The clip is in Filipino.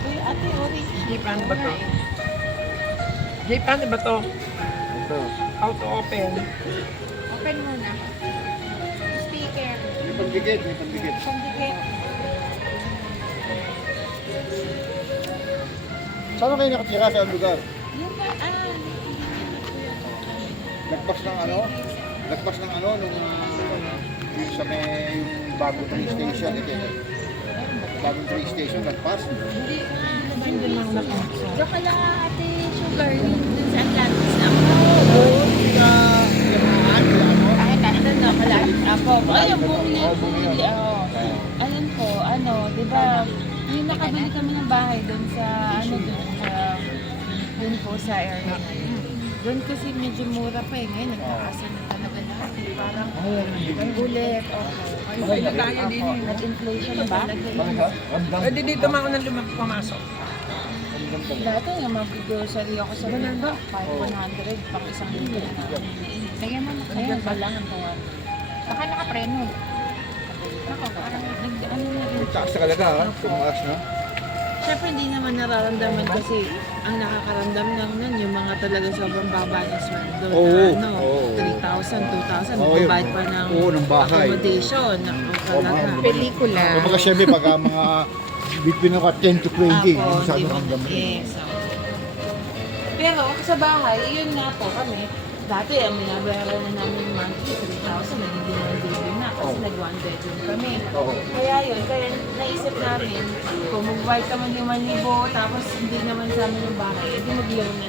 Uy, ate, orange. Jay, paano ba to? Jay, paano ba to? Ito. How to open? Open muna. Speaker. May pandikit, may pandikit. Pandikit. Saan kayo nakatira sa lugar? Yan ba? Lagpas ng ano? Lagpas ng ano nung yung sa may yung bagong train station ito. Bagong train station lagpas. Hindi Hindi lang nakaksa. Diyan ka lang ate sugar dun sa Atlantis. Ako. Doon sa Yamaan, ano? Ay, nandun na pala. Apo. Ay, ang buong na. Oo, buong yun. Ayan po, ano, di ba, yung nakabili kami ng bahay doon sa, ano doon, sa, doon po sa area na yun. Doon kasi medyo mura pa eh. Ngayon, nagkakasa na talaga lahat. Eh. Parang, ang ulit. Nag-inflation na talaga eh. Pwede dito mauna pumasok. Dati nga mag-grocery ako sa Bernardo. 500 pang isang linggo na. Lagyan mo na kaya ba lang ang tuwan. Baka nakapreno. Ako, parang ano na rin. Taas talaga ha, tumaas na. Siyempre hindi naman nararamdaman kasi ang nakakaramdam lang nun yung mga talaga sobrang baba ng sweldo Oo, na ano, oo. 3,000, 2,000, Oo, yun. magbabayad pa ng Oo, ng bahay. accommodation. Ako talaga. ma'am. Pelikula. Kumbaga siyempre pagka mga between mga 10 to 20, hindi masyado ramdam rin. Yes. Pero sa bahay, yun nga po kami. Dati, ang binabayaran na namin monthly, 3,000, hindi naman living na kasi Oo. nag-one bedroom kami. Oo. Kaya yun, kaya naisip namin, kung mag-buy ka man 5,000, tapos hindi naman sa amin yung bahay, hindi mag-loan na lang.